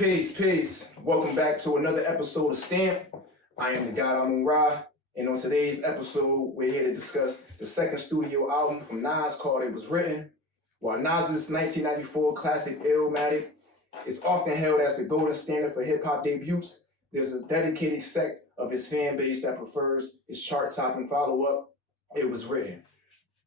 Peace. Welcome back to another episode of Stamp. I am the God Amun Ra, and on today's episode, we're here to discuss the second studio album from Nas called It Was Written. While Nas's 1994 classic Illmatic is often held as the golden standard for hip-hop debuts, there's a dedicated sect of his fan base that prefers his chart-topping follow-up, It Was Written.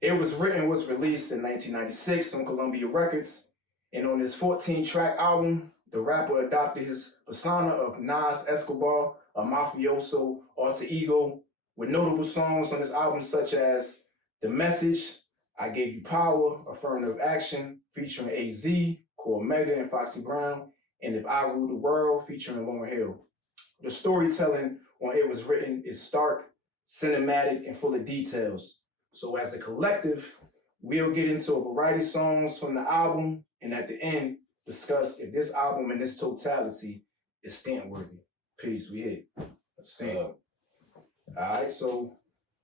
It Was Written was released in 1996 on Columbia Records, and on this 14-track album, the rapper adopted his persona of Nas Escobar, a mafioso alter ego, with notable songs on this album such as The Message, I Gave You Power, Affirmative Action, featuring AZ, Cormega and Foxy Brown, and If I Rule the World, featuring Lauryn Hill. The storytelling on It Was Written is stark, cinematic, and full of details. So as a collective, we'll get into a variety of songs from the album, and at the end, discuss if this album in its totality is stamp-worthy. Peace, we hit. Stamp. Alright, so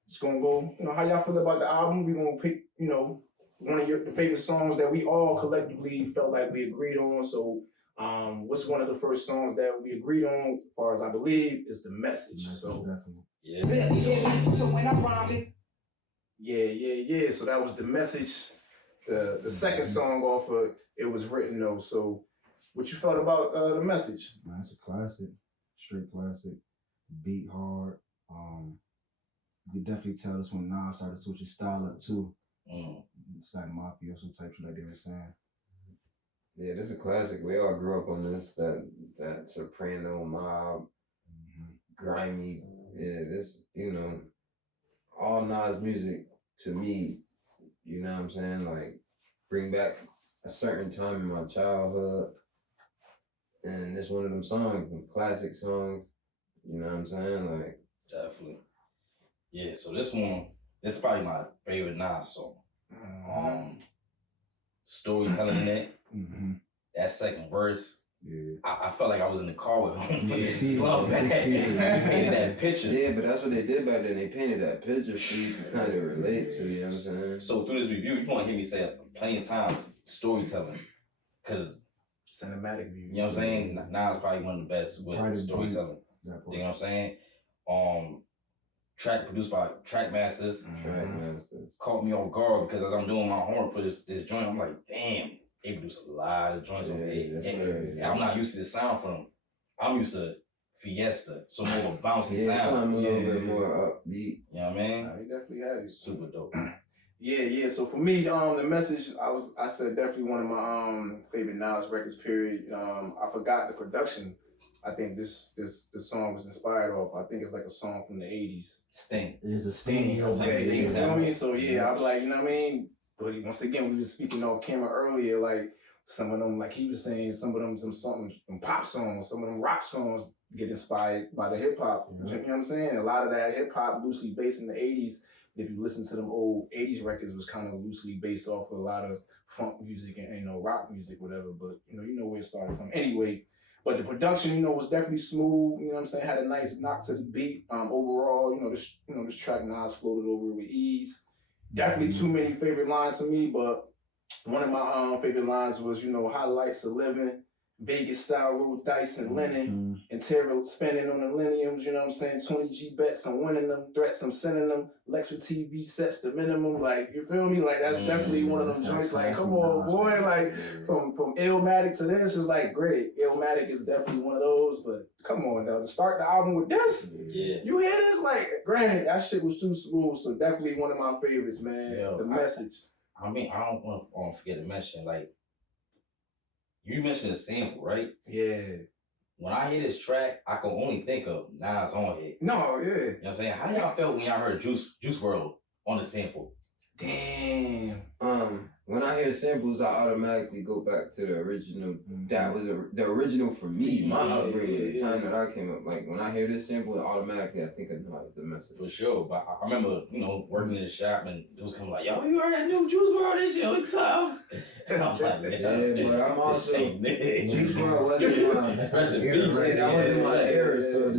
it's gonna go, how y'all feel about the album? We're gonna pick, one of the favorite songs that we all collectively felt like we agreed on. So what's one of the first songs that we agreed on, as far as I believe, is The Message. So definitely. Yeah. So when I rhyme it. Yeah. So that was The Message. The second song off of It Was Written though. So what you felt about The Message? Man, it's a classic, straight classic, beat hard. You can definitely tell this when Nas started switching style up too. It's like mafioso type shit like they were saying. Yeah, this is a classic. We all grew up on this, that soprano mob, grimy. Yeah, this, all Nas music to me, you know what I'm saying? Like, bring back a certain time in my childhood. And it's one of them songs, them classic songs. You know what I'm saying? Like, definitely. Yeah, so this is probably my favorite Nas song. Storytelling in it. That second verse. Yeah. I felt like I was in the car with him. Yeah. Slow back. He painted that picture. yeah, but that's what they did back then. They painted that picture for you to kind of relate to, you know what I'm saying? So through this review, you're going to hear me say it plenty of times, storytelling. Because, Cinematic view. you know what I'm saying? Nas is probably one of the best with storytelling. You know what I'm saying? Track produced by Trackmasters. Trackmasters. Caught me off guard because as I'm doing my homework for this joint, I'm like, damn, they produce a lot of joints over here. And I'm not used to the sound from them. I'm used to Fiesta, so more of a bouncy sound. Something a little bit more upbeat. You know what I mean? He definitely had it. Super dope. Yeah. So for me, The Message, I said definitely one of my favorite Nas records. Period. I forgot the production. I think this song was inspired off. I think it's like a song from the '80s. Sting. It's a Sting. Okay, you know what I mean? So yeah, I'm like, you know what I mean? But once again, we were speaking off camera earlier, like some of them, like he was saying, some of them some pop songs, some of them rock songs get inspired by the hip hop. Yeah. You know what I'm saying? A lot of that hip hop loosely based in the '80s. If you listen to them old '80s records, was kind of loosely based off of a lot of funk music and rock music, whatever. But you know where it started from. Anyway. But the production, was definitely smooth. You know what I'm saying? Had a nice knock to the beat. Overall, this track Nas floated over with ease. Definitely too many favorite lines for me, but one of my favorite lines was, highlights of living, Vegas style roll dice and linen, and Terrell spending on the millenniums. You know what I'm saying? 20G bets, I'm winning them. Threats, I'm sending them. Lecture TV sets the minimum. Like, you feel me? Like, that's definitely one of them joints. Like, come on, boy. Like, from Illmatic to this is like great. Illmatic is definitely one of those, but come on, though. To start the album with this, you hear this? Like, granted, that shit was too smooth, so definitely one of my favorites, man. The Message. I mean, I don't want to forget to mention, like, you mentioned a sample, right? Yeah. When I hear this track, I can only think of Nas on here. No, yeah. You know what I'm saying? How y'all felt when y'all heard Juice WRLD on the sample? Damn. When I hear samples, I automatically go back to the original. That was the original for me. My upbringing, the time that I came up. Like when I hear this sample, automatically I think of Nas, The Message. For sure, but I remember, working in the shop and it was coming like, yo, you heard that new Juice WRLD? This shit look tough. And I'm like, yeah, but I'm also Juice WRLD wasn't my rest in peace. That wasn't my era. So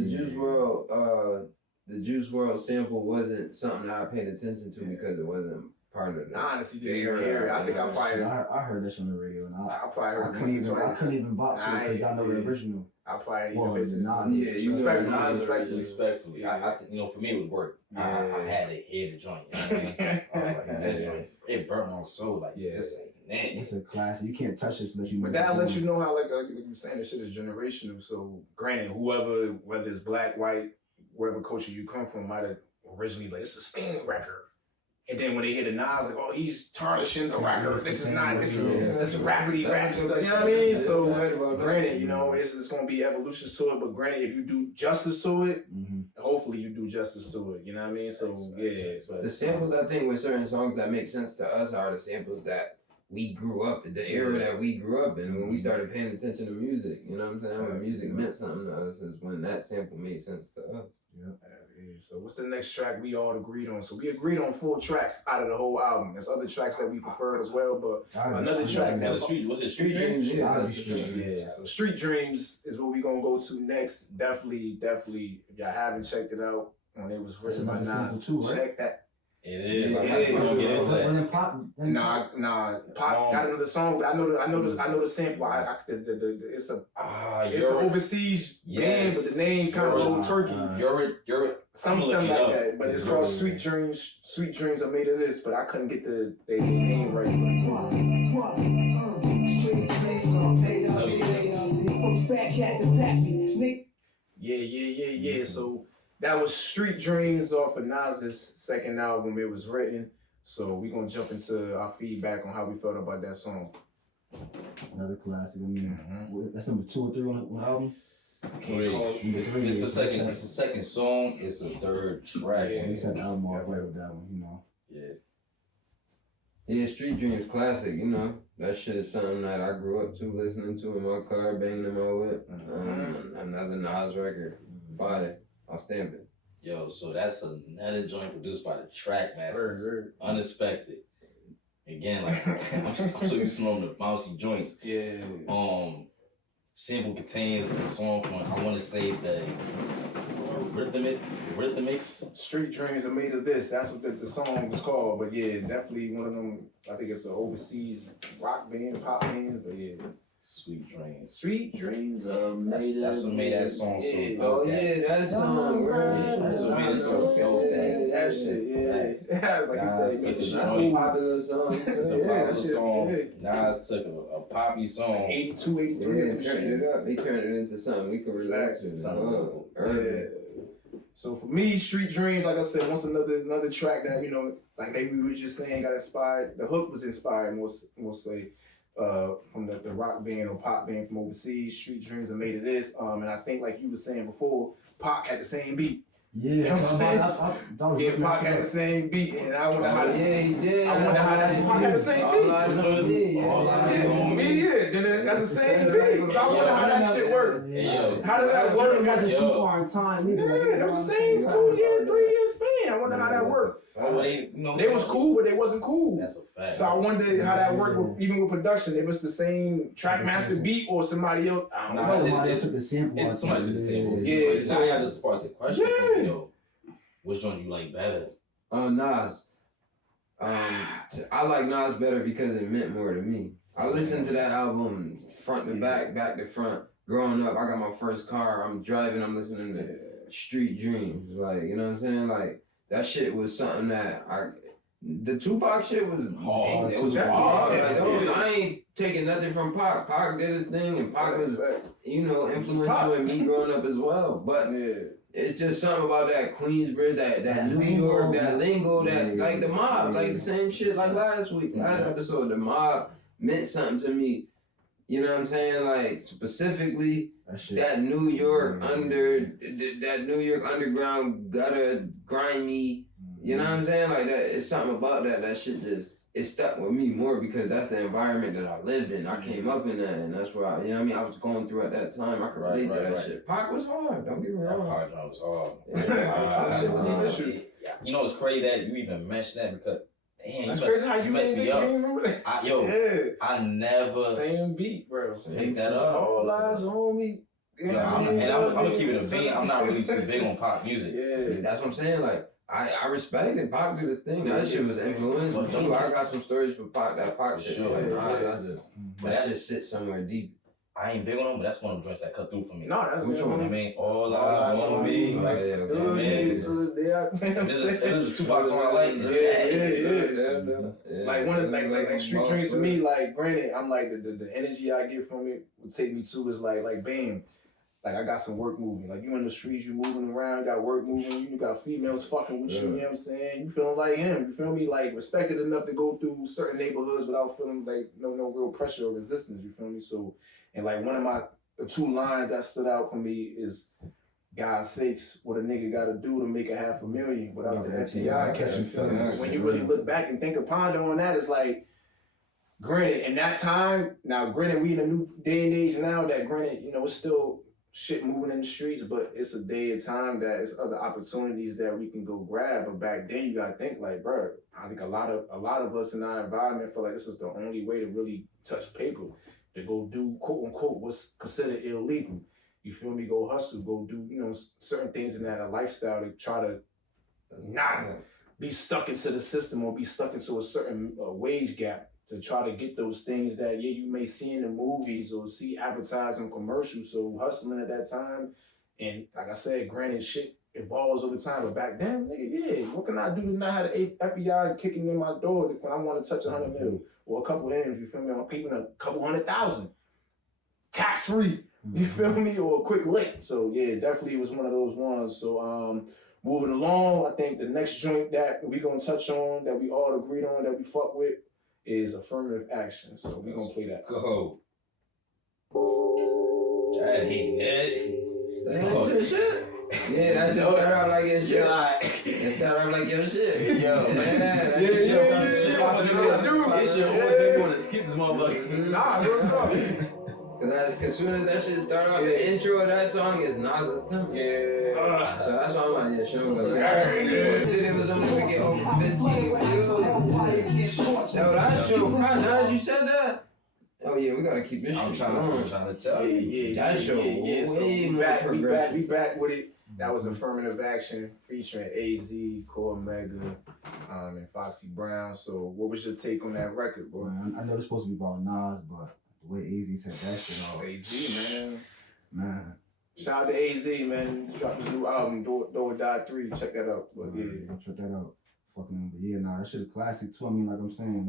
the Juice WRLD sample wasn't something that I paid attention to because it wasn't part of I honestly didn't the even era, hear it. I think I you know, probably, I heard that shit on the radio, and I probably heard couldn't it even twice. bop to it because I know the original. I probably didn't Well, even listen. Nas, yeah, you Respectfully, know, Nas respectfully. Respectfully, I think, you know, for me it was work. I had to hear the joint. You know what I mean? That joint, it burnt my soul. Like, this ain't that. It's a classic. You can't touch this unless you. But that lets you know how, like you were saying, this shit is generational. So, granted, whether it's black, white, wherever culture you come from, might have originally like, it's a Sting record. And then when they hear the Nas, like, oh, he's tarnishing the record. This is not, this is rapidy rap stuff. You know what I mean? So, granted, you know, it's going to be evolutions to it. But granted, if you do justice to it, hopefully you do justice to it. You know what I mean? So, yeah. But, the samples, I think, with certain songs that make sense to us are the samples that we grew up in, the era that we grew up in, when we started paying attention to music. You know what I'm saying? When music meant something to us is when that sample made sense to us. Yeah. So what's the next track we all agreed on? So we agreed on 4 tracks out of the whole album. There's other tracks that we preferred as well, but another track Now, the street, what's it? Street Dreams? Yeah. So Street Dreams is what we're gonna go to next. Definitely. If y'all haven't checked it out, when it was written by Nas, too, right? check that. It is. Yeah, We're gonna get into that. Nah. Pop got another song, but I know the sample. It's an overseas band, but the name kind of a little turkey. You're Something like that, but it's called Sweet Dreams. Sweet Dreams are made of this, but I couldn't get the name right. Yeah. So that was Street Dreams off of Nas's second album. It was written. So we're gonna jump into our feedback on how we felt about that song. Another classic. I mean, that's number 2 or 3 on the album. It's the second song. It's the third track. Yeah, he said the album all right with that one, you know. Yeah, Street Dreams classic, you know. That shit is something that I grew up to, listening to in my car, banging in my whip. Another Nas record. Body. I'll stamp it. Yo, so that's another joint produced by the Track Masters. Unexpected. Again, like I'm so used to knowing the bouncy joints. Yeah. Sample contains the song from, I want to say, the rhythmic. Street Dreams are made of this. That's what the song was called. But yeah, definitely one of them. I think it's an overseas rock band, pop band. But yeah. Sweet Dreams. Sweet Dreams that's what made that song so dope. Oh yeah, that song, right? That's what made it so dope. That shit, yeah. It's like you said, That's a popular song. It's a popular song. Nas took a poppy song. 82, 83. They turned it into something we could relate to. So for me, Street Dreams, like I said, once another track that, you know, like maybe we were just saying got inspired. The hook was inspired, we'll say, from the rock band or pop band from overseas. Street Dreams are made of this. And I think, like you were saying before, Pac had the same beat. Yeah, you know what I'm saying? Pac had the same beat, and I wonder how. Yeah, he did. I wonder how that Pac had the same beat. That's the same beat. So I wonder how that shit worked. How does that work? It wasn't too far in time either. Yeah, that was the same 2 year, 3 year span. I wonder how that worked. They was cool, but they wasn't cool. That's a fact. So I wondered how that worked, even with production. If it's the same track master beat or somebody else. I don't know. Somebody took the sample. Somebody took the sample. Yeah. So I just sparked the question. Yo, which one do you like better? Nas. I like Nas better because it meant more to me. I listened to that album front to back, back to front. Growing up, I got my first car. I'm driving. I'm listening to Street Dreams. Like, you know what I'm saying? Like, that shit was something that the Tupac shit was hard. It was hard. I ain't taking nothing from Pac. Pac did his thing, and Pac was, you know, influential in me growing up as well. But it's just something about that Queensbridge, that New York, that lingo, that like the mob, like the same shit like last episode. The mob meant something to me. You know what I'm saying? Like specifically that New York that New York underground gutter grimy. You know what I'm saying? Like that, it's something about that shit just it stuck with me more because that's the environment that I lived in. I came up in that, and that's where you know what I mean. I was going through at that time. I could relate to that shit. Pac was hard. Don't get me wrong. Pac was hard. You know, it's crazy that you even mentioned that because. Damn, that's crazy how you messed me up. Remember that? I never same beat, bro. Picked that up. All eyes on me. I'm gonna keep it a beat. I'm not really too big on pop music. Yeah, that's what I'm saying. Like I respect it. Pac did his thing. That shit was influential too. I got some stories for Pac. That Pac shit. Sure. But that just sits somewhere deep. I ain't big on them, but that's one of the joints that cut through for me. No, that's which one. I mean, all eyes on me. Like, It is a Tupac song I like. Yeah. Like one of like street dreams to me. Like granted, I'm like the energy I get from it would take me to is like bam. Like I got some work moving. Like you in the streets, you moving around, got work moving, you got females fucking with you, you know what I'm saying? You feeling like him, you feel me? Like respected enough to go through certain neighborhoods without feeling like no real pressure or resistance, you feel me? So, and like one of the two lines that stood out for me is, God's sakes, what a nigga gotta do to make $500,000 without the FBI catching feelings. When you really look back and think of ponder on that, it's like, granted, in that time, now granted we in a new day and age now that granted, you know, it's still shit moving in the streets, but it's a day and time that it's other opportunities that we can go grab. But back then you gotta think like, bro, I think a lot of us in our environment feel like this is the only way to really touch paper, to go do quote unquote what's considered illegal. You feel me? Go hustle, go do, you know, certain things in that lifestyle to try to not be stuck into the system or be stuck into a certain wage gap, to try to get those things that, yeah, you may see in the movies or see advertised on commercials. So hustling at that time, and like I said, granted, shit evolves over time, but back then, nigga, yeah, what can I do to not have the FBI kicking in my door when I want to touch $100 million or a couple of M's, you feel me? I'm keeping a couple 100,000, tax-free, you feel me? Or a quick lick. So yeah, definitely was one of those ones. So moving along, I think the next joint that we gonna touch on, that we all agreed on, that we fuck with, is affirmative action. So we're gonna play that. Go. That ain't it. That's shit. Yeah, that shit start out like your shit. It start out like your shit. Yo, man. This shit only want to skip this motherfucker. Nah, what's up? Cause as soon as that shit start off, the intro of that song is Nas Is Coming. Yeah. So that's why I'm like, yeah, sure. It was only to get over 15 views. Yo, that's true. Now that you said that. Oh yeah, we gotta keep this shit going. I'm trying to tell you. Yeah. That show Yeah. So way we more back progressive. with it. That was affirmative action featuring AZ, Core Mega, and Foxy Brown. So what was your take on that record, bro? Man, I know it's supposed to be about Nas, but the way AZ said that shit off. AZ, Man. Shout out to AZ, man. He dropped his new album, Do or Die 3. Check that out. But yeah. Go check that out. Fucking, but yeah, nah, that shit a classic too. I mean, like I'm saying,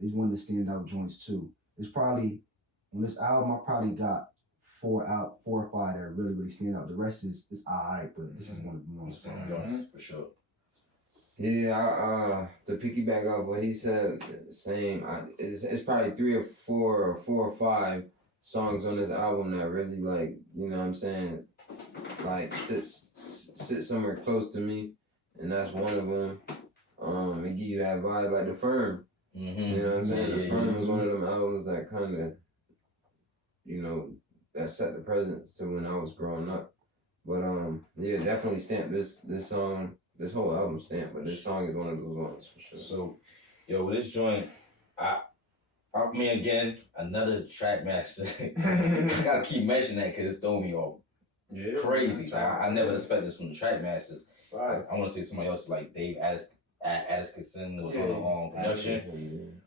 these one of the standout joints too. It's probably, on this album, I probably got 4 or 5 that really stand out. The rest is alright, but this is one of the most fun. For sure. Yeah, to piggyback off what he said, same. It's probably 3 or 4 or 5 songs on this album that really, like, you know what I'm saying, like sit somewhere close to me, and that's one of them. It give you that vibe like The Firm. Mm-hmm. You know what I'm saying? The Firm was one of them albums that kind of, you know, that set the precedence to when I was growing up. But yeah, definitely stamped this song. This whole album stamped, but this song is one of those ones for sure. So, yo, with this joint, I mean, again, another track master. I gotta keep mentioning that because it's throwing me off crazy. I never expected this from the track masters. Right. I want to say somebody else like Dave Addisonson was on production.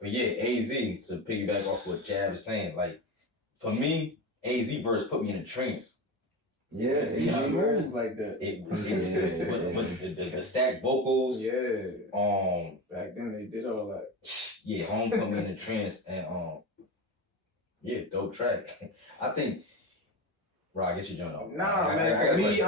But yeah, AZ, to piggyback off what Jab is saying, like, for me, AZ verse put me in a trance. Yeah, it's smooth like that. It was with the stacked vocals. Yeah. Back then they did all that. Yeah, Home put me in a trance, and yeah, dope track. I think. Right, get your joint off. Nah, man. For me,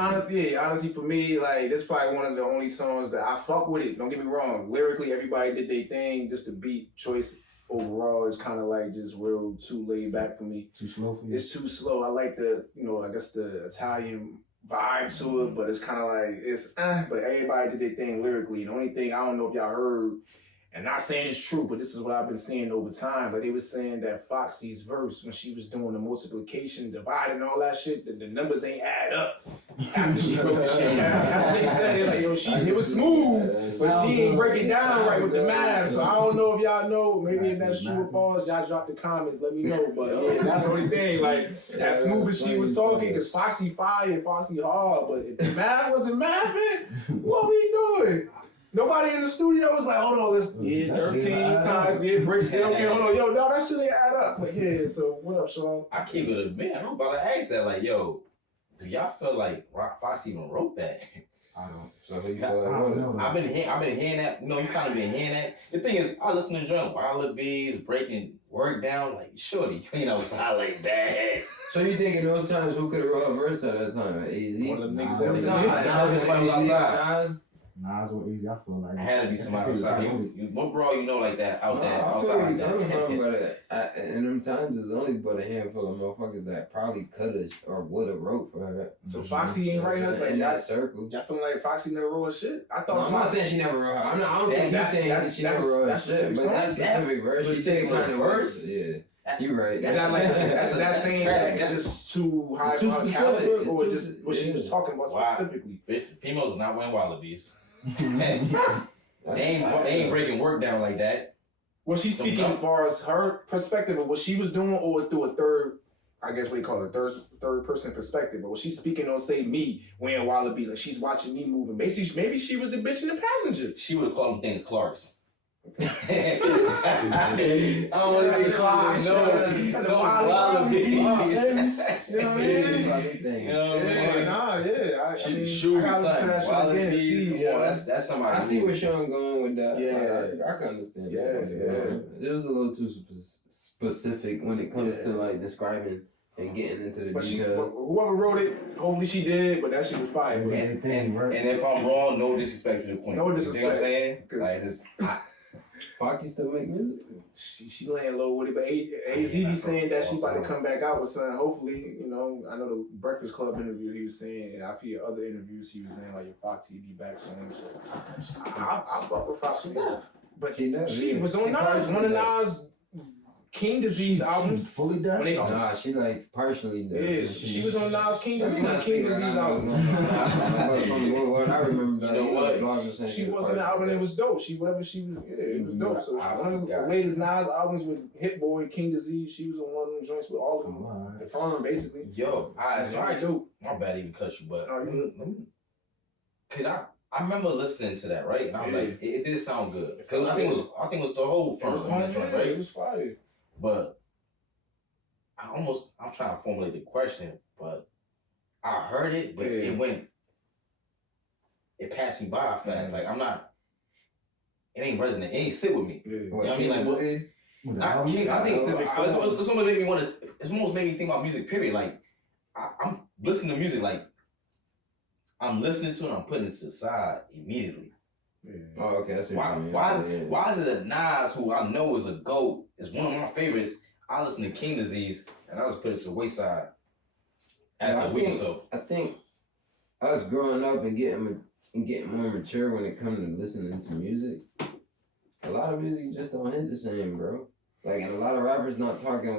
honestly, for me, like this is probably one of the only songs that I fuck with it. Don't get me wrong. Lyrically, everybody did their thing. Just the beat choice overall is kind of like just real too laid back for me. Too slow for you? It's too slow. I like the, you know, I guess the Italian vibe to it, but it's kind of like, but everybody did their thing lyrically. The only thing, I don't know if y'all heard, and not saying it's true, but this is what I've been seeing over time. Like they were saying that Foxy's verse when she was doing the multiplication, divide, and all that shit, the numbers ain't add up after she wrote the shit down. That's what they said. They're like, yo, it was smooth, but she ain't breaking down right with the math. So I don't know if y'all know. Maybe if that's true or false, y'all drop the comments. Let me know. But yeah, that's the only thing. Like as smooth as she was talking, because Foxy fire, Foxy hard. But if the math wasn't mathing, what we doing? Nobody in the studio was like, hold on, let's 13 times, break still. Okay, hold on, yo, no, that shit ain't add up. But yeah, so what up, Sean? I keep it a man. I'm about to ask that, like, yo, do y'all feel like Fox even wrote that? I don't. So who you feel like I don't know. I've been hearing that. You know, you kind of been hearing that. The thing is, I listen to drum, Wilder Bees, breaking work down. Like, shorty, you ain't outside like that. So you think in those times who could have wrote a verse at that time? AZ? One of them niggas Nah, that was somebody was outside. Nas? Nas or Easy, I feel like It had to be somebody outside. What bro, you know, like that out there I feel outside. you coming from, but in them times, there's only but a handful of motherfuckers that probably could have or would have wrote for her. So Foxy ain't right her, like in y'all, that circle. y'all feeling like Foxy never wrote her shit? I thought No, I'm not Foxy, saying she never wrote her. I don't think he's saying that she never wrote her shit, but that specific verse, she said kind of verse. Yeah, you're right. Is that like that's saying that That's it's too high too for her specific. caliber, It's or too- just what she was talking about Wow. specifically? Bitch, females is not wearing Wallabies. they ain't breaking work down like that. Was she speaking as far as her perspective of what she was doing, or through a third, I guess what you call it, third person perspective? But was she speaking on, say, me wearing Wallabies, like she's watching me moving? Maybe she was the bitch in the passenger. She would have called them things Clarks. I don't want to be Clarks. No Wallabies. You know what I mean? You know what I Yeah, mean? nah, yeah. I She mean, shoes, I gotta listen to son. that shit again and Wallabies. see. Come Yeah, on, that's somebody. I see where Sean going with that. Yeah. I can understand. Yeah, that. It was a little too specific when it comes to like describing and getting into the But detail. whoever wrote it, hopefully she did, but that shit was fire. Yeah. And if I'm wrong, no disrespect to the queen. No You see what I'm disrespect. saying? 'Cause- Like, just, Foxy still make music? She laying low with it, but AZ be saying that she about to come back out with something. Hopefully, you know, I know the Breakfast Club interview he was saying, and I feel other interviews he was saying like your Foxy be back soon. So I fuck with Foxy, but She does, she yeah. was on She Nas, partially one of does. Nas King Disease albums. fully done. When they, Nah, she like partially does. yeah, she was on Nas King That's Disease, not King speaking Disease like I was album. from what I remember, You know what? She was on the album. It was dope. Whatever she was, yeah, it was dope. So I one of the forgot. latest Nas albums with Hit Boy, King Disease. She was on one of them joints with all of them. Alright. The firm, basically. yo, So I do. my bad even cut you, but Oh, you could I remember listening to that, right? And I was Yeah. like, it did sound good. Because I think it was the whole It was first on that joint, fire. It right? was fire. But I'm trying to formulate the question, but I heard it, but Yeah. it passed me by fast. Like it ain't resonant. It ain't sit with me. Yeah. You know what I mean? Like, what? With the I album? think Specific it's songs. almost made me want to. It's almost made me think about music. Period. Like I'm listening to music. Like I'm listening to it. And I'm putting it to the side immediately. Yeah. Oh, okay, that's what you mean. Why is it that Nas, who I know is a GOAT, is one of my favorites? I listen to King Disease and I just put it to the wayside after a week or so. I think us growing up and getting more mature when it comes to listening to music, a lot of music just don't hit the same, bro. Like, and a lot of rappers not talking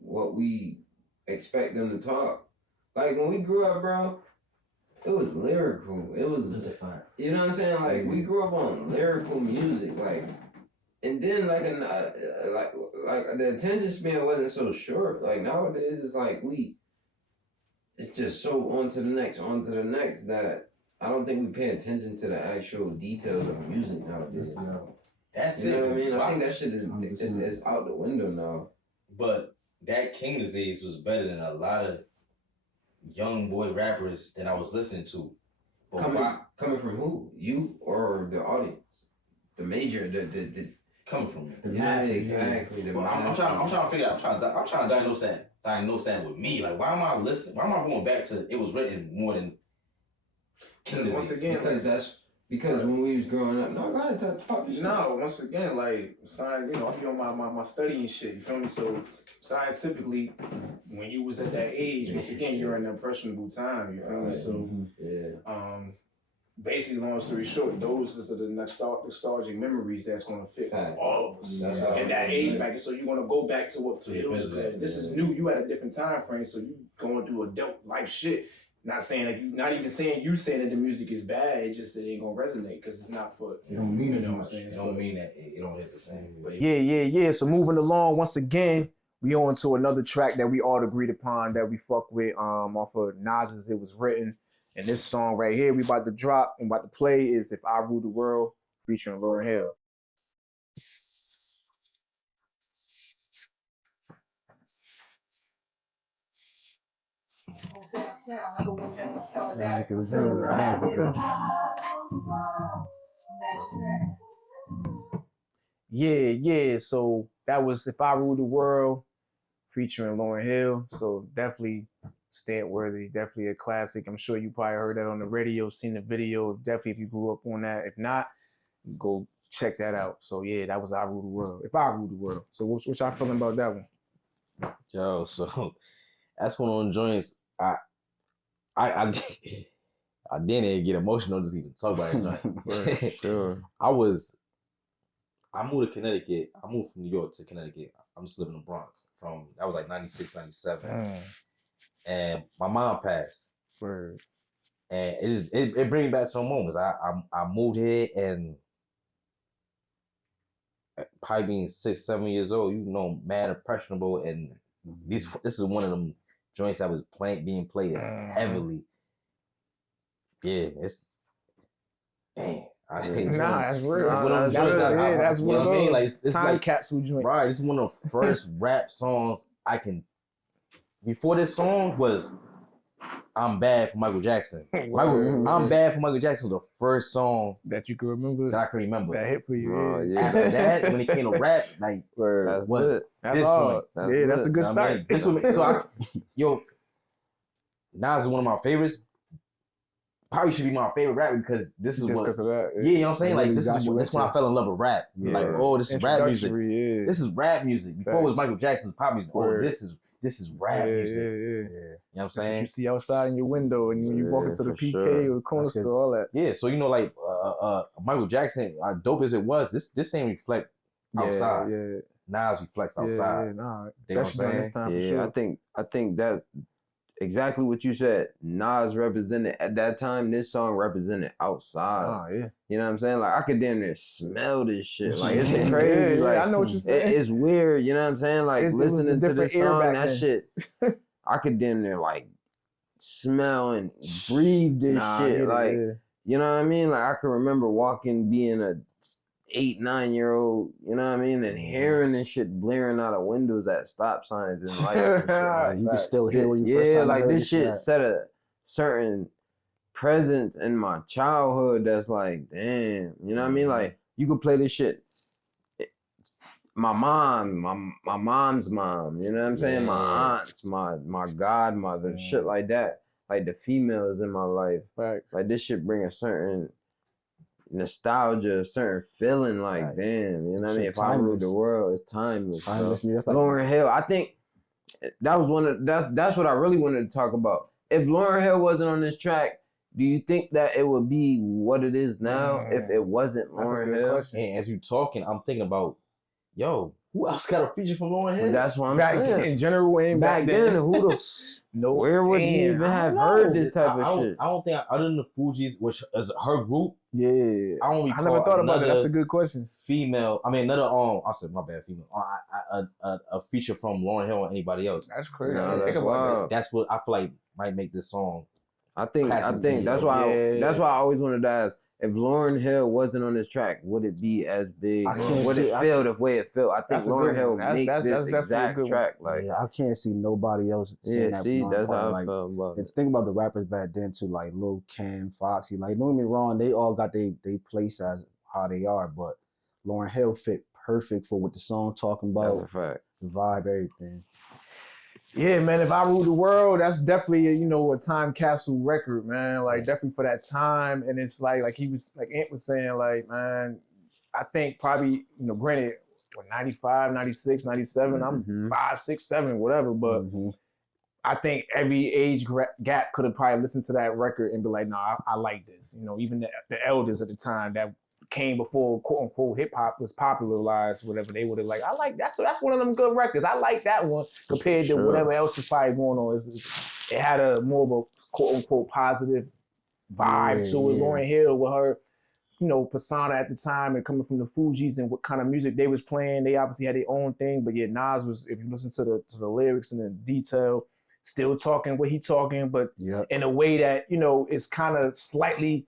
what we expect them to talk. Like when we grew up, bro, it was lyrical. It was, That's a fact. you know what I'm saying? Like we grew up on lyrical music, like, and then like the attention span wasn't so short. Like nowadays, it's like it's just so on to the next that I don't think we pay attention to the actual details of music nowadays. That's You it. know what I mean? I think But- that shit is out the window now. But that King Disease was better than a lot of young boy rappers that I was listening to. But Coming from who? You or the audience? The major, the coming from me. yeah, exactly. The Well, I'm trying to figure out. I'm trying to diagnose that with me. Like, why am I listening? Why am I going back to It Was Written more than King Disease? Once again, because when we was growing up. No, go ahead, pop your shit. no, once again, like, science, you know, I be on my studying shit, you feel me? So, scientifically, when you was at that age, once again, you're in an impressionable time, you feel me? So, Yeah. basically, long story short, those are the nostalgic memories that's gonna fit all of us in that age bracket. So you're gonna go back to what feels good. This is new. You at a different time frame, so you going through adult life shit. Not saying like you, not even saying you saying that the music is bad. It's just that it ain't gonna resonate because it's not for. It don't mean as what I'm much. saying? It don't mean that it don't hit the same. But yeah. So moving along, once again, we on to another track that we all agreed upon that we fuck with off of Nas's It Was Written. And this song right here we about to drop and about to play is If I Rule the World featuring Lauryn Hill. Yeah. So that was If I Rule the World featuring Lauryn Hill. So definitely stamp worthy, definitely a classic. I'm sure you probably heard that on the radio, seen the video. Definitely if you grew up on that. If not, go check that out. So yeah, that was I Rule the World. If I Rule the World. So what y'all feeling about that one? Yo, so that's one of them joints. I didn't get emotional just even talk about it. Joint. Sure. I moved to Connecticut. I moved from New York to Connecticut. I'm just living in the Bronx. That was like 96, 97. And my mom passed. Word. And it brings me back to some moments. I moved here and probably being 6, 7 years old, you know, mad impressionable, and this is one of them joints that was being played heavily. Yeah, it's damn. That's real. That's one of those. I mean? Like, it's time like capsule joints. Right, this is one of the first rap songs I can. Before this song was I'm Bad for Michael Jackson. I'm Bad for Michael Jackson was the first song that you can remember. That I can remember. That hit for you. Yeah. After that, when it came to rap, like that's was good. That's hard. That's a good start. I mean, Nas is one of my favorites. Probably should be my favorite rapper because this is just what. Of that, yeah, you know what I'm saying? Like this is when I fell in love with rap. Yeah. Like, oh, this is rap music. Yeah. This is rap music. Before it was Michael Jackson's pop music. Oh, this is rap music. Yeah. You know what I'm saying? What you see outside in your window and when you walk into the PK or the corner store, all that. Yeah, so you know, like Michael Jackson, dope as it was, this ain't reflect outside. Yeah. Nas reflects outside. Yeah, nah. That's what I'm this time yeah, for sure. I think that exactly what you said. Nas represented at that time. This song represented outside. Oh yeah. You know what I'm saying? Like I could damn near smell this shit. Like it's crazy. Like I know what you're saying. It's weird. You know what I'm saying? Like listening to this song, that shit. I could damn near like smell and breathe this shit. Like you know what I mean? Like I can remember being a 8, 9-year-old, you know what I mean? And hearing this shit blaring out of windows at stop signs and lights and shit. Like, you can still hear when you first time like heard this shit set a certain presence in my childhood that's like, damn, you know what I mean? Like you could play this shit. My mom, my mom's mom, you know what I'm saying? My aunts, my godmother, shit like that. Like the females in my life. Like this shit bring a certain nostalgia, a certain feeling, like damn, you know what I mean? If I rule the world, it's timeless. Lauryn Hill, I think that was that's what I really wanted to talk about. If Lauryn Hill wasn't on this track, do you think that it would be what it is now if it wasn't Lauryn Hill? And as you talking, I'm thinking about, yo, who else got a feature from Lauryn Hill? That's what I'm saying. In general, back then, who the where would you even have heard this type of shit? I don't think, other than the Fugees, which is her group. Yeah, I never thought about that. That's a good question. Female, I mean, another I said my bad, female. A feature from Lauryn Hill or anybody else. That's crazy. That's wild. That's what I feel like might make this song. I think that's why I always wanted to ask. If Lauryn Hill wasn't on this track, would it be as big? Would it feel the way it felt? I think Lauryn Hill make this exact track. Like I can't see nobody else saying that. See, that's how I like, felt about it. And think about the rappers back then too, like Lil Kim, Foxy. Like don't get me wrong, they all got they place as how they are, but Lauryn Hill fit perfect for what the song talking about. That's a fact. The vibe, everything. Yeah, man, If I Rule the World, that's definitely a time capsule record, man. Like definitely for that time. And it's like he was, like Ant was saying, like, man, I think probably, granted, 95, 96, 97, I'm 5, 6, 7, whatever, but I think every gap could have probably listened to that record and be like, nah, I like this. You know, even the elders at the time that came before quote unquote hip hop was popularized, whatever, they would have like, I like that. So that's one of them good records. I like that one compared to whatever else is probably going on. It had a more of a quote unquote positive vibe to it. Lauryn Hill with her, you know, persona at the time and coming from the Fugees and what kind of music they was playing. They obviously had their own thing, but yeah, Nas was, if you listen to the lyrics and the detail, still talking what he talking, but in a way that, you know, is kind of slightly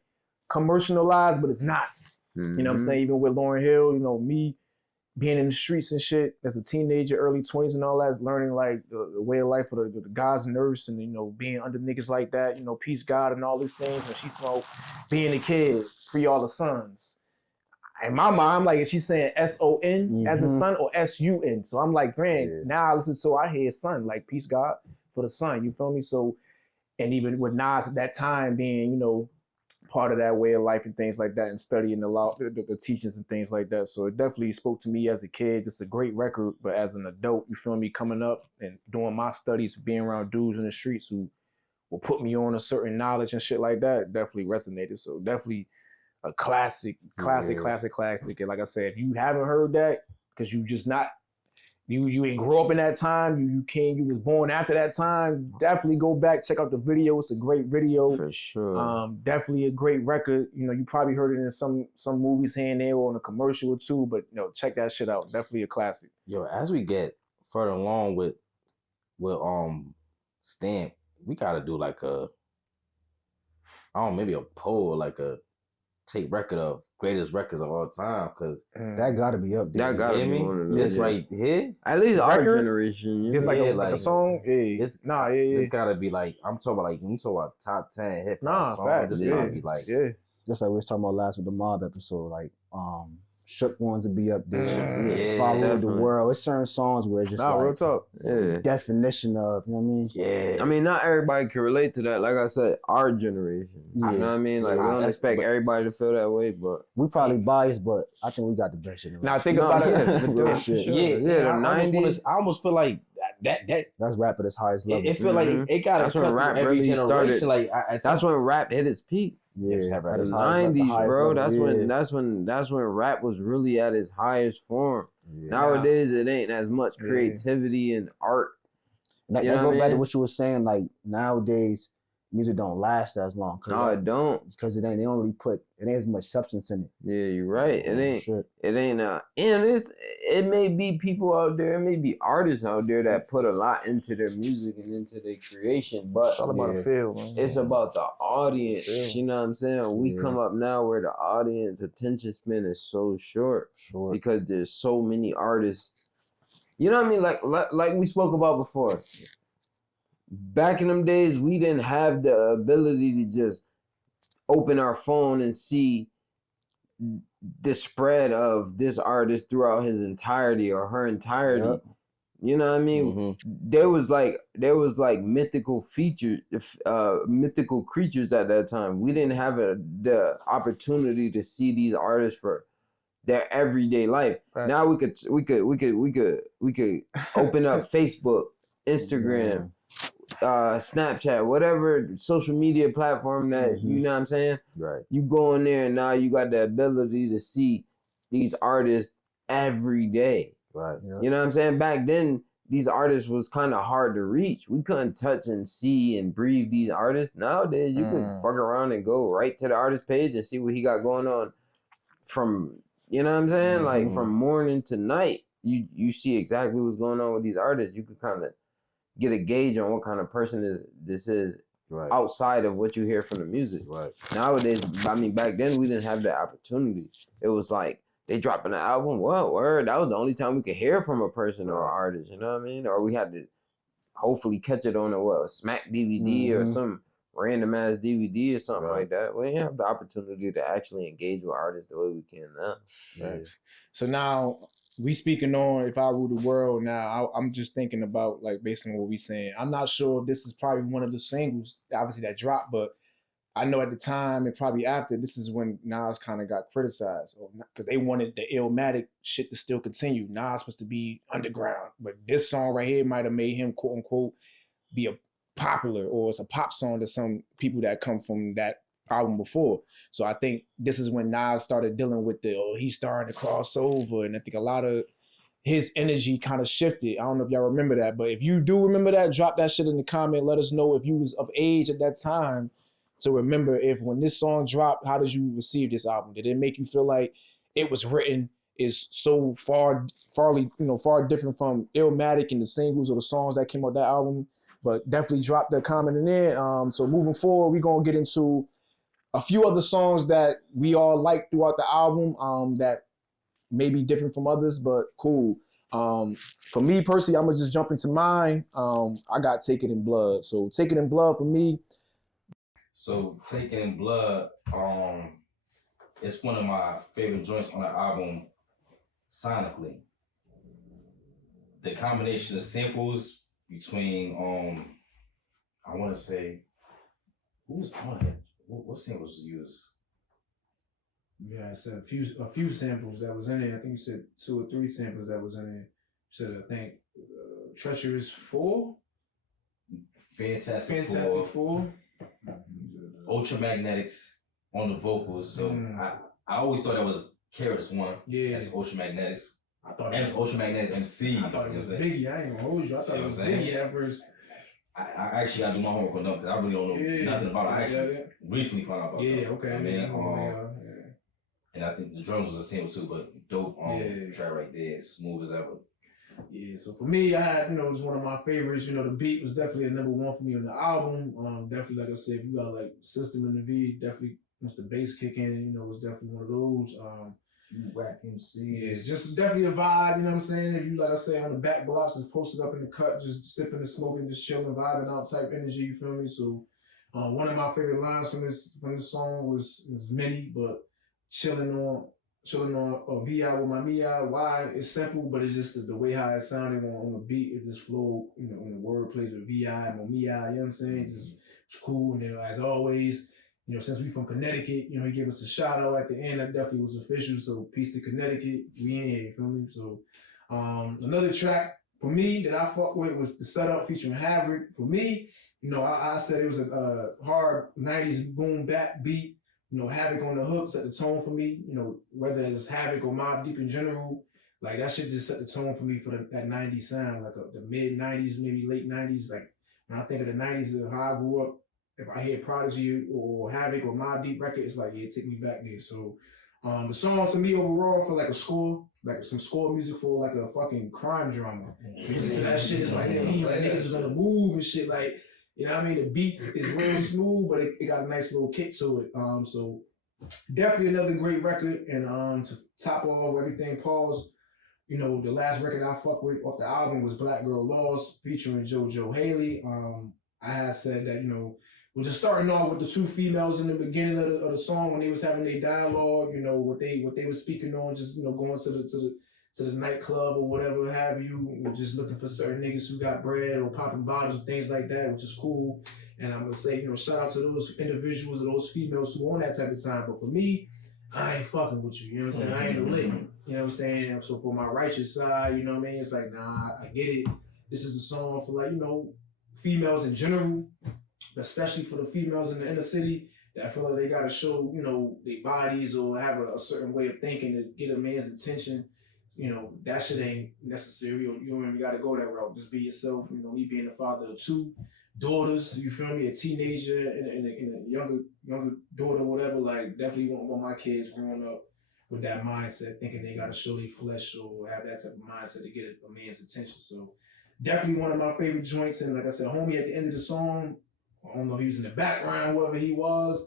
commercialized, but it's not. You know what I'm saying? Even with Lauryn Hill, you know, me being in the streets and shit as a teenager, early 20s and all that, learning like the way of life of the God's nurse and, you know, being under niggas like that, you know, peace God and all these things. And she's, you know, being a kid, free all the sons. In my mind, I'm like, is she saying S-O-N as a son or S-U-N? So I'm like, man, now I listen, so I hear son, like peace God for the son, you feel me? So, and even with Nas at that time being, you know, part of that way of life and things like that and studying the teachings and things like that. So it definitely spoke to me as a kid, just a great record, but as an adult, you feel me, coming up and doing my studies, being around dudes in the streets who will put me on a certain knowledge and shit like that, definitely resonated. So definitely a classic. And like I said, if you haven't heard that, because you just not, you ain't grow up in that time, you was born after that time, definitely go back, check out the video. It's a great video. For sure. Definitely a great record. You know, you probably heard it in some movies here and there or in a commercial or two, but you know, check that shit out. Definitely a classic. Yo, as we get further along with Stamp, we gotta do like maybe a poll, like a tape record of greatest records of all time, because that gotta be up there. That gotta be one of this those. right here. At least our record? generation. You It's know? like a song. It's gotta be like, I'm talking about like when you talk about top 10 hip hop songs, facts. this gotta be like Just like we was talking about last with the Mob episode, like Shook Ones would be up there. Yeah, Follow the definitely. World. It's certain songs where it's just like real talk. Yeah. definition of, you know what I mean? Yeah. I mean, not everybody can relate to that. Like I said, our generation. Yeah. You know what I mean? Like, we don't expect everybody to feel that way, but We probably biased, but I think we got the best generation. Now think No, about yeah, it. real shit. the 90s. I almost feel like that That's rap at its highest level. it feel like it got That's when rap every really generation. started. Like That's when rap hit its peak. yeah, Yes, at its The highest le- 90s, highest bro. level. That's when rap was really at its highest form. Yeah. Nowadays, it ain't as much creativity and art. That You know go what I back to mean? what you were saying. Like nowadays, music don't last as long No, it don't. because they don't really put it ain't as much substance in it. Yeah, you're right. It ain't. Shit. It ain't. And it may be people out there, it may be artists out there that put a lot into their music and into their creation, but It's all about the feel, man. it's about the audience. Yeah. You know what I'm saying? We Yeah. come up now where the audience attention span is so short Sure. because there's so many artists. You know what I mean? Like we spoke about before. Back in them days, we didn't have the ability to just open our phone and see the spread of this artist throughout his entirety or her entirety. Yep. You know what I mean? There was like mythical mythical creatures at that time. We didn't have the opportunity to see these artists for their everyday life. Right. Now we could open up Facebook, Instagram, Snapchat, whatever social media platform that you know what I'm saying. right. You go in there and now you got the ability to see these artists every day. Right. Yeah. You know what I'm saying? Back then, these artists was kind of hard to reach. We couldn't touch and see and breathe these artists. Nowadays, you can fuck around and go right to the artist page and see what he got going on from, you know what I'm saying? Like from morning to night, you see exactly what's going on with these artists. You could kind of get a gauge on what kind of person this is Right. outside of what you hear from the music. Right. Nowadays, I mean, back then we didn't have that opportunity. It was like they dropping an album, what word? That was the only time we could hear from a person or an artist, you know what I mean? Or we had to hopefully catch it on a Smack DVD or some random ass DVD or something like that. We didn't have the opportunity to actually engage with artists the way we can now. Yeah. So now we speaking on If I Rule the World. Now I'm just thinking about, like, based on what we saying, I'm not sure if this is probably one of the singles obviously that dropped, but I know at the time and probably after, this is when Nas kind of got criticized because they wanted the Illmatic shit to still continue. Nas supposed to be underground, but this song right here might have made him, quote unquote, be popular or it's a pop song to some people that come from that album before. So I think this is when Nas started dealing with he's starting to cross over, and I think a lot of his energy kind of shifted. I don't know if y'all remember that, but if you do remember that, drop that shit in the comment. Let us know if you was of age at that time to remember if when this song dropped, how did you receive this album? Did it make you feel like It Was Written is so far different from Illmatic and the singles or the songs that came out that album? But definitely drop that comment in there. So moving forward, we're gonna get into a few other songs that we all like throughout the album that may be different from others, but cool. For me personally, I'm gonna just jump into mine. I got Take It in Blood. So Take It in Blood for me. So Take It in Blood, it's one of my favorite joints on the album sonically. The combination of samples between I want to say who was on it? What samples was used? Yeah, I said a few samples that was in there. I think you said 2 or 3 samples that was in there. You said I think Treacherous 4, Fantastic Fantastic Four, 4, Ultramagnetics on the vocals. So I always thought that was Carrots one. Yeah, That's Ultramagnetics. I thought And Ultramagnetics MCs. I thought it was you know Biggie. I ain't gonna hold you. I thought it was Biggie at first. I actually gotta do my homework on them because I really don't know nothing about it. I actually recently found out about them. Okay. I mean, and I think the drums was a single too, but dope track right there, smooth as ever. Yeah, so for me, I had, it was one of my favorites. The beat was definitely a number one for me on the album. Definitely, like I said, if you got like System in the beat, definitely once the bass kick in, it was definitely one of those. You whack MCs. Yeah, just definitely a vibe, you know what I'm saying? If you, like I say, on the back blocks, just posted up in the cut, just sipping and smoking, just chilling, vibing out type energy, you feel me? So one of my favorite lines from this song is many, but chilling on VI with my Mia. Why? It's simple, but it's just the way how it sounded on the beat, it just flowed, when the word plays with VI and Mia, you know what I'm saying? Just it's cool, and as always, since we from Connecticut, he gave us a shout out at the end. That definitely was official. So peace to Connecticut. We in here, you feel me? So another track for me that I fuck with was The Setup featuring Havoc. For me, I said it was a hard 90s boom bap beat. Havoc on the hook set the tone for me. Whether it's Havoc or Mobb Deep in general, like that shit just set the tone for me for that 90s sound, like the mid 90s, maybe late 90s. Like when I think of the 90s of how I grew up, if I hear Prodigy or Havoc or Mobb Deep record, it's like, yeah, take me back there. So the songs to me overall feel like a score, like some score music for like a fucking crime drama. Because that shit is like, damn, like niggas is on the move and shit. Like, you know what I mean? The beat is real smooth, but it got a nice little kick to it. So definitely another great record. And to top off everything, pause. The last record I fucked with off the album was Black Girl Lost featuring JoJo Haley. I had said that, we're just starting off with the 2 females in the beginning of the song when they was having their dialogue, what they were speaking on, just going to the nightclub or whatever have you, just looking for certain niggas who got bread or popping bottles and things like that, which is cool. And I'm gonna say, shout out to those individuals or those females who on that type of time. But for me, I ain't fucking with you. You know what I'm saying? I ain't a lick. You know what I'm saying? And so for my righteous side, you know what I mean? It's like, nah, I get it. This is a song for like, females in general, especially for the females in the inner city that I feel like they gotta show, their bodies or have a certain way of thinking to get a man's attention. That shit ain't necessary. Or you don't even gotta go that route. Just be yourself. Me being the father of 2 daughters, you feel me? A teenager and a younger daughter, whatever. Like, definitely want my kids growing up with that mindset, thinking they gotta show their flesh or have that type of mindset to get a man's attention. So, definitely one of my favorite joints. And like I said, homie at the end of the song, I don't know if he was in the background, whoever he was.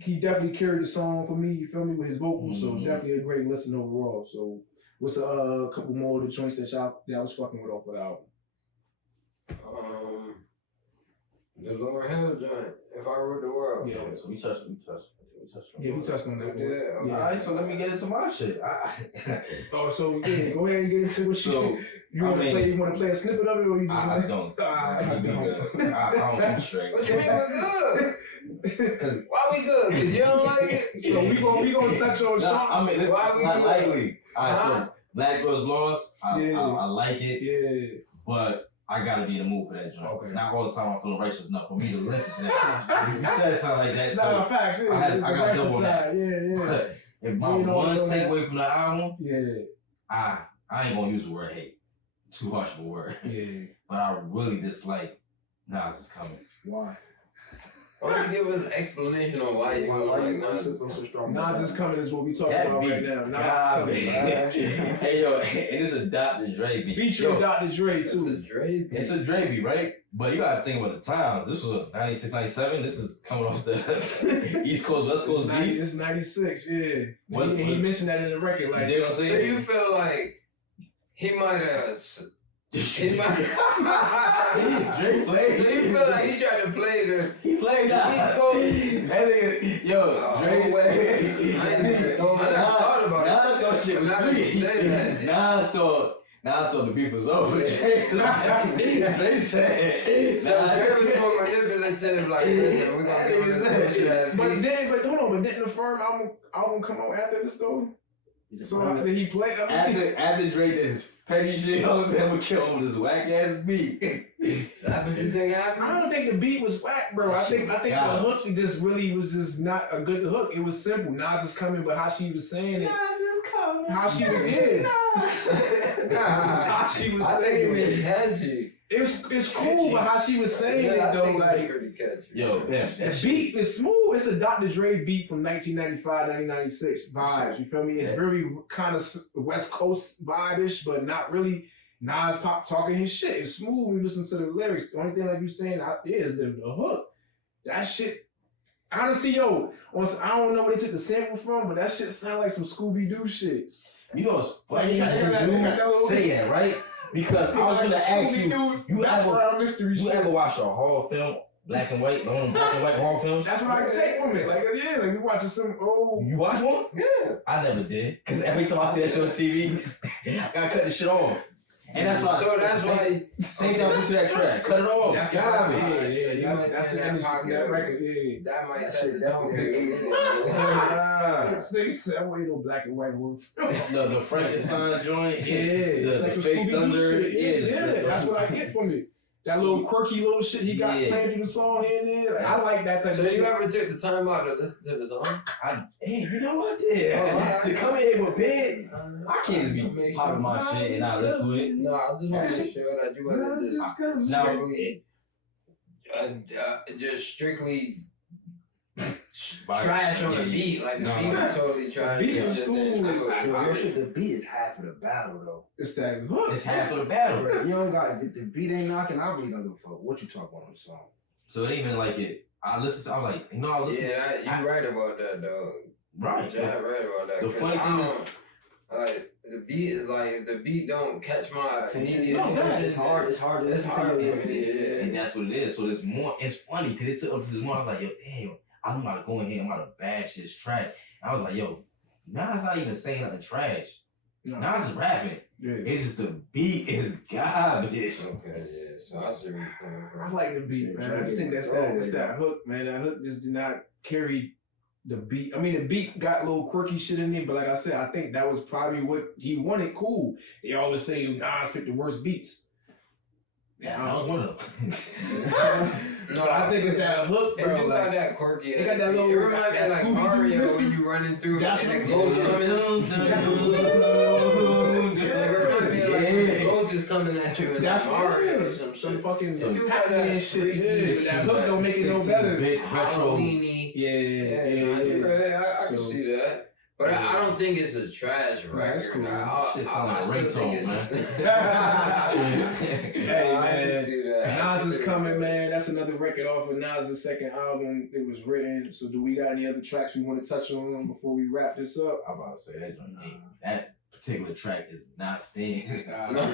He definitely carried the song for me, you feel me, with his vocals. So definitely a great listen overall. So what's a couple more of the joints that I was fucking with off of the album? The Lauryn Hill joint, If I Ruled the World. Yeah, so we touched on Yeah, we touched on that. Yeah. All right, so let me get into my shit. So yeah, go ahead and get into what you want to play. You want to play a snippet of it, or you just? I don't. I don't do straight. What you mean we're good? Cause why we good? Cause you don't like it. So we gonna touch on. I mean, it's why we not good? likely. All right, so Black Girls Lost. I like it. Yeah. But I gotta be in the mood for that joint. Okay. Not all the time I'm feeling righteous enough for me to listen to that. You said something like that, Nah, so facts. Yeah, I the got righteous double on that. side. Yeah. But if my You know what one I'm saying? takeaway from the album, Yeah. I ain't gonna use the word hate. Too harsh of a word. Yeah. But I really dislike Nas Is Coming. Why? Why don't you give us an explanation on why you don't like Nas? so strong? Nas Is Coming is what we talking That about beat, right now. Nas God, Is man. Coming. Hey yo, it is a Dr. Dre beat. Featuring Yo, Dr. Dre It's too. a Dre beat. it's a Dre beat, right? But you gotta think about the times. This was 96, 97. This is coming off the East Coast, West Coast beat. It's 96, yeah. What- he mentioned that in the record. Like, You dig what I'm So saying? you feel like he might have. He might. Dre played. So you feel like he tried to play the. He played that. East Coast. That nigga, yo, Dre. I never thought about it. Nas thought shit was Now that you sweet. say that. Nas thought the beef was over. Dre said. So Dre was more manipulative, like, listen, we're gonna do this bullshit ass but beat. didn't the firm album come out after this though? So did he play? After Dre did his petty shit, you know what I'm saying? We killed him with this whack ass beat. That's what you think I happened? don't think the beat was whack, bro. I think the God. hook just really was just not a good hook. It was simple. Nas is coming, but how she was saying it, how she was in, how she was I think it saying was it. catchy. It's cool, but how she was saying Yeah, it though, I think it was like. pretty catchy. Yo, man, The beat is smooth. It's a Dr. Dre beat from 1995, 1996 vibes. You feel me? It's very kind of West Coast vibe-ish, but not really Nas pop talking his shit. It's smooth when you listen to the lyrics. The only thing like you saying is the hook. That shit. Honestly, yo, I don't know where they took the sample from, but that shit sound like some Scooby-Doo shit. you know what's funny? Like, You say that, right? Because I was gonna ask you, you background mystery you shit. ever watch a horror film, black and white, black and white horror films? That's what I can take from it. Like, yeah, like we watching some old. You watch one? Yeah. I never did. Because every time I see that shit on TV, I gotta cut the shit off. And that's why. So that's why. Same thing I do to that track. Cut it off. That's God, yeah, man. yeah. That's the energy from that record. Yeah. That might That set shit the tone for definitely you. Ah. They said, wait, no black and white wolf. The Frankenstein joint. Yeah, it's The like some fake Scooby-Doo thunder. shit. Yeah, that's what I get from it. That little quirky little shit he got Yeah. playing through the song here and there. Like, I like that type So of you shit. ever took the time out to listen to the song? Hey, you know what? Yeah. Oh, alright. To come in here with big, I can't just be popping my shit and not listen to it. No, I just want to make sure that you wasn't just Now, strictly, just strictly trash on the beat. Like the No. beat was totally trash. beat You was just cool. didn't do it. Your shit, the beat is half of the battle though. It's that hook. it's half of the battle. You don't got the beat ain't knocking. I really don't give a fuck what you talk about on the song. So it ain't even like it. I was like, you know, I listen. Yeah, you right about that, though. Right. Jab right about that. The 'cause funny I thing don't- like the beat is like if the beat don't catch my immediate No, attention. it's hard. It's hard to It's listen to hard you. for me. And Yeah. that's what it is. So there's more. It's funny because it took up to this one. I was like, yo, damn, I'm about to go in here. I'm about to bash this track. I was like, yo, Nas not even saying nothing trash. No. Nas is rapping. Yeah. It's just the beat is garbage. Okay, yeah. So I see where you're coming I from. like the beat, man. I just think that's that hook, man. That hook just did not carry the beat. I mean, the beat got a little quirky shit in it, but like I said, I think that was probably what he wanted. Cool. They always say Nas picked the worst beats. Yeah, that was one of them. No, But I think it's that hook, It bro. do Like, got that quirky. it got that ass beat. little- It reminds me that of like Scooby-Doo Mario mystery. when you running through That's and the what- ghost coming. It reminds me of like when the ghost is coming at you in that's like Mario or it. some Some shit. fucking So you got Pac-Man that shit. freaky- Yeah, that hook don't make it no better. 16-bit retro. Halloweeny. Yeah. I can So- see that. But I don't think it's a trash That's record. cool. I Shit sound like a still think ringtone, Hey, I can man. see that. I Nas can is see coming, that. man. That's another record off of Nas' second album. It was written. So, do we got any other tracks we want to touch on before we wrap this up? I'm about to say that joint ain't. That particular track is not staying.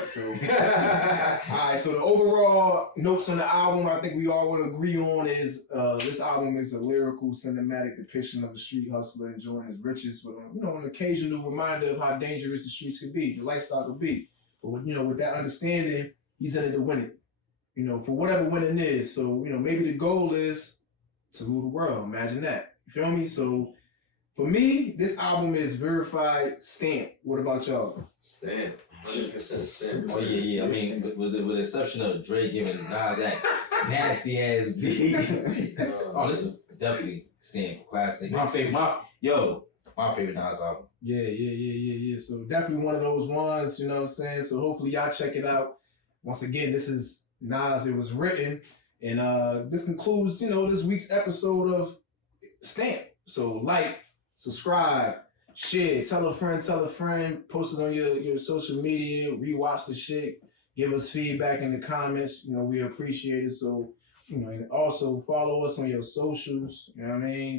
So, all right. So, the overall notes on the album, I think we all would agree on is this album is a lyrical, cinematic depiction of a street hustler enjoying his riches with, an occasional reminder of how dangerous the streets could be, the lifestyle could be. But with that understanding, he's in it to win it. For whatever winning is. So, maybe the goal is to rule the world. Imagine that. You feel me? So for me, this album is verified stamp. What about y'all? Stamp. 100% stamp. Oh yeah. I mean, with the exception of Dre giving Nas that nasty ass beat. Oh, this is definitely stamp classic. My favorite Nas album. Yeah. So definitely one of those ones, you know what I'm saying? So hopefully y'all check it out. Once again, this is Nas It Was Written. And this concludes, this week's episode of Stamp. So like, subscribe, share, tell a friend, post it on your social media, rewatch the shit, give us feedback in the comments. We appreciate it. So, and also follow us on your socials, you know what I mean?